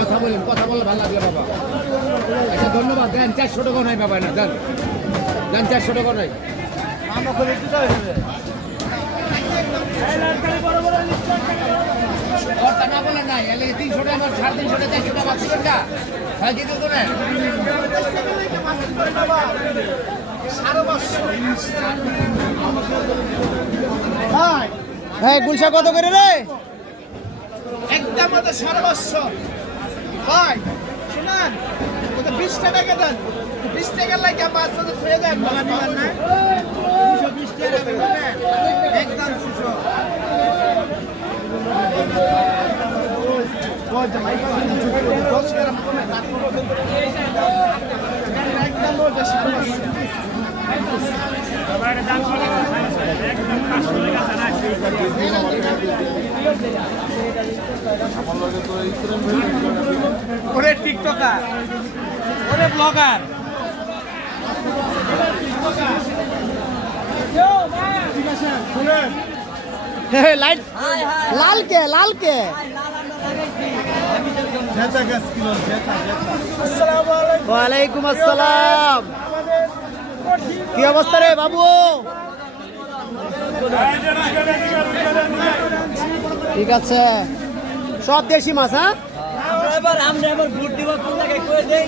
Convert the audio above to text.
কথা বলেন, কথা বলে ভালো লাগলো বাবা। আচ্ছা ধন্যবাদ। দেন 400 টাকা নাই বাবা, না দেন, দেন 400 টাকা নাই। কথা না বলে নাই, এলে 300 টাকা, 350 টাকা, 400 টাকা বাকি টাকা হয় কি করে? ভাই গুলশা কত করে রে? একদম তো সর্বস্ব ভাই শুনুন, 20 টাকা দেন, 20 টাকা লাগে মাছ তো ফ্রে দেন, বলা দিবেন না 220 টাকা দেবেন একদম 200 ওই জামাই 10 গ্রাম কমে কাটবো একদম ওটা সর্বস্ব সবার দাম করে একদম 500 টাকা জানা আছে। ওরে টিকটকার, ওরে ব্লগার, লাইট লাল কে, লাল কে? ওয়ালাইকুম আসসালাম। কি অবস্থা রে বাবু? ঠিক আছে, সব দেশি মাছ। হ্যাঁ, আমরা এবার ভোট দিব কোন জায়গায় করে দেই।